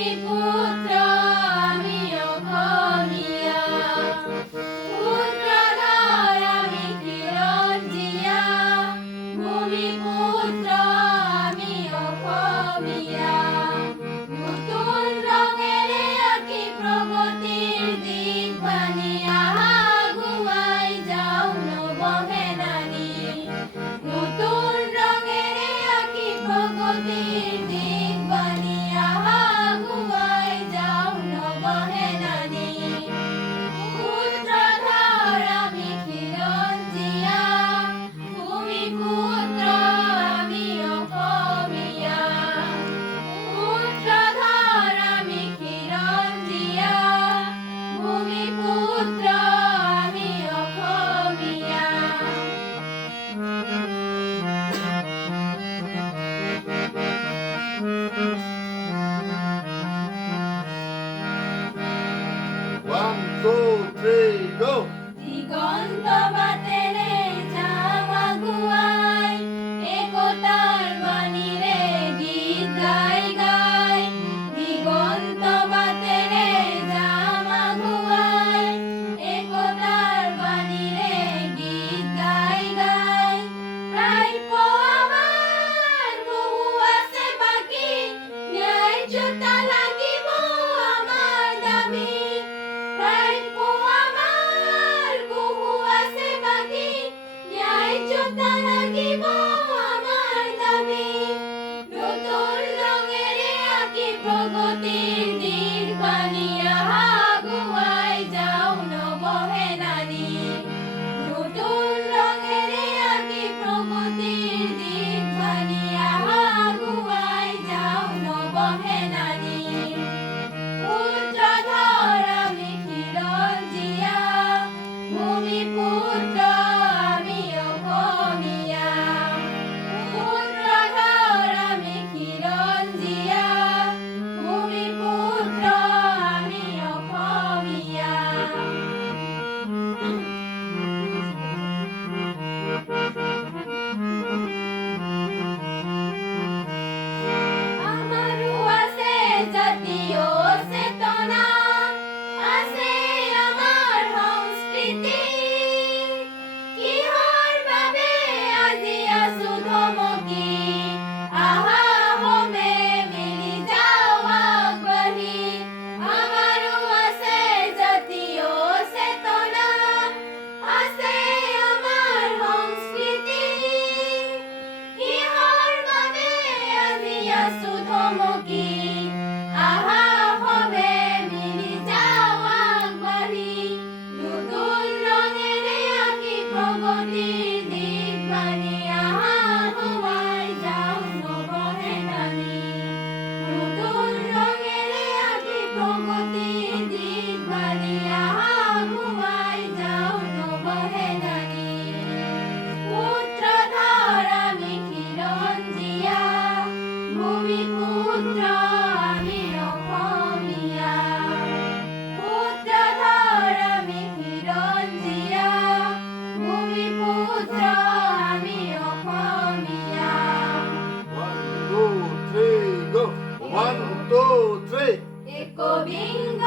ভূমিপুত্র আমি অসমীয়া, সূত্রধর আমি খিলঞ্জীয়া, ভূমিপুত্র আমি অসমীয়া। নতুন রঙেৰে আঁকি প্ৰগতিৰ দিশ বানি আগুৱাই যাওঁ নৱসেনানী। নতুন ৰঙেৰে আঁকি প্ৰগতিৰ দিশ বানি আগুৱাই যাওঁ নৱসেনানী। সূত্ৰধৰ আমি খিলঞ্জীয়া, ভূমিপুত্ৰ আমি অসমীয়া। সূত্ৰধৰ আমি খিলঞ্জীয়া, ভূমিপুত্ৰ আমি Asamiya. One, two, three, go! দিগন্ত বাটেৰে যাম আগুৱাই, একতাৰ বাণীৰে গীত গাই গাই। দিগন্ত বাটেৰে যাম আগুৱাই, একতাৰ বাণীৰে গীত গাই গাই। প্ৰাপ্য আমাৰ বহু আছে বাকী, ন্যায্যতা লাগিব আমাৰ দাবী। প্ৰাপ্য আমাৰ বহু আছে বাকী, ন্যায্যতা লাগিব আমাৰ দাবী। নতুন ৰঙেৰে আঁকি প্ৰগতিৰ দিশ বানি আগুৱাই যাওঁ নৱসেনানী। নতুন ৰঙেৰে আঁকি প্ৰগতিৰ দিশ বানি আগুৱাই যাওঁ নৱসেনানী। সূত্ৰধৰ আমি খিলঞ্জীয়া, ভূমিপুত্ৰ আমি অসমীয়া। সূত্ৰধৰ আমি খিলঞ্জীয়া, ভূমিপুত্ৰ আমি অসমীয়া। আমাৰো আছে জাতীয় চেতনা, আছে আমাৰ সংস্কৃতি। কিহৰ বাবে আজি আছো থমকি, আহা হমে মিলি যাওঁ আগবাঢ়ি। আমাৰো আছে জাতীয় চেতনা, আছে আমাৰ সংস্কৃতি। কিহৰ বাবে আজি আছো থমকি, আহা হমে মিলি যাওঁ আগবাঢ়ি। নতুন ৰঙেৰে আঁকি প্ৰগতিৰ দিশ বানি আগুৱাই যাওঁ নৱসেনানী। নতুন ৰঙেৰে আঁকি প্ৰগতিৰ দিশ বানি আগুৱাই যাওঁ নৱসেনানী। সূত্ৰধৰ আমি খিলঞ্জীয়া, ভূমিপুত্ৰ আমি অসমীয়া। সূত্ৰধৰ আমি খিলঞ্জীয়া, ভূমিপুত্ৰ আমি Asamiya. One, two, three, go! One, two, three! একবিংশ